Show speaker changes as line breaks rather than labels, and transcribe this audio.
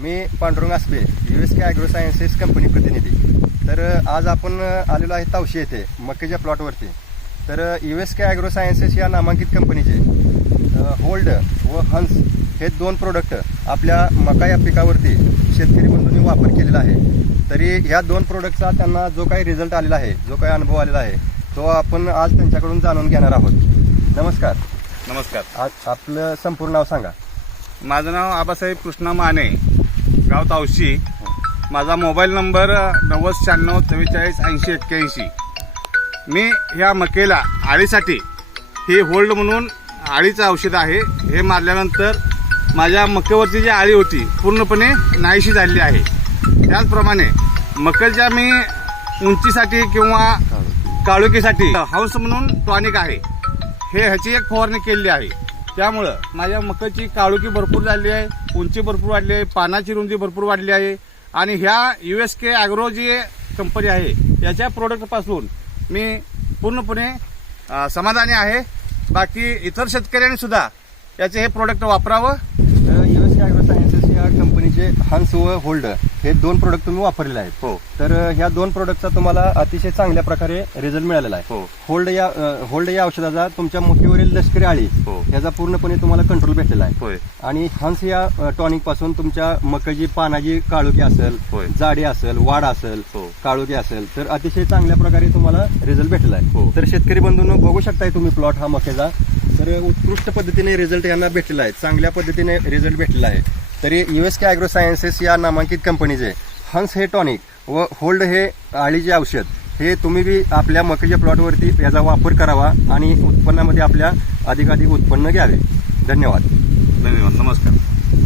मी Pandurang Asabe U S K agro sciences company प्रतिनिधी. तर आज आपण आलेलो आहे तावशी येथे मक्याच्या प्लॉटवरती तर U S K agro sciences या नामांकित कंपनीचे होल्ड व हंस हे दोन प्रोडक्ट आपल्या मका या पिकावरती शेतकरी बंधूंनी वापर केलेला आहे. तरी ह्या दोन प्रोडक्टचा त्यांना जो काही रिझल्ट आलेला आहे जो काही अनुभव आलेला आहे तो आपण आज त्यांच्याकडून जाणून घेणार आहोत. नमस्कार.
नमस्कार.
आज आपलं संपूर्ण नाव सांगा.
माझं नाव आबासाहेब कृष्णा माने. गाव तावशी. माझा मोबाईल नंबर नव्वद शहाण्णव चव्वेचाळीस ऐंशी एक्क्याऐंशी. मी ह्या मकेला आळीसाठी हे होल्ड म्हणून आळीचं औषध आहे. हे मारल्यानंतर माझ्या मकेवरती जी आळी होती पूर्णपणे नाहीशी झालेली आहे. त्याचप्रमाणे मक्याच्या मी उंचीसाठी किंवा काळुकीसाठी हाऊस म्हणून टॉनिक आहे. हे ह्याची एक फवारणी केलेली आहे. त्यामुळं माझ्या मकाची काळुकी भरपूर झाली आहे. उंची भरपूर वाढली आहे पानाची रुंदी भरपूर वाढली आहे. आणि ह्या यू एस के ॲग्रो जी कंपनी आहे याच्या प्रोडक्टपासून मी पूर्णपणे समाधानी आहे. बाकी इतर शेतकऱ्यांनी सुद्धा याचे हे प्रोडक्ट वापरावं.
यू एस के ॲग्रो कंपनीचे हंस व होल्ड हे दोन प्रोडक्ट तुम्ही वापरलेले आहेत.
हो.
तर ह्या दोन प्रोडक्टचा तुम्हाला अतिशय चांगल्या प्रकारे रिझल्ट मिळालेला आहे.
हो.
होल्ड या होल्ड या औषधाचा तुमच्या मुठीवरील लष्करी आळी
हो.
याचा पूर्णपणे तुम्हाला कंट्रोल भेटलेला आहे.
होय.
आणि हंस या टॉनिकपासून तुमच्या मकाची पानाची काळुकी असेल
होय.
जाडी असेल वाढ असेल
हो.
काळुकी असेल तर अतिशय चांगल्या प्रकारे तुम्हाला रिझल्ट भेटलेला
हो.
आहे तर शेतकरी बंधूंनो बघू शकताय तुम्ही प्लॉट हा मक्याचा तर उत्कृष्ट पद्धतीने रिझल्ट यांना भेटलेला आहे. चांगल्या पद्धतीने रिझल्ट भेटलेला आहे. तरी U S K agro sciences या नामांकित कंपनीचे हंस हे टॉनिक व होल्ड हे आळीचे औषध हे तुम्ही बी आपल्या मकीच्या प्लॉटवरती याचा वापर करावा आणि उत्पन्नामध्ये आपल्या अधिकाधिक उत्पन्न घ्यावे. धन्यवाद.
धन्यवाद. नमस्कार.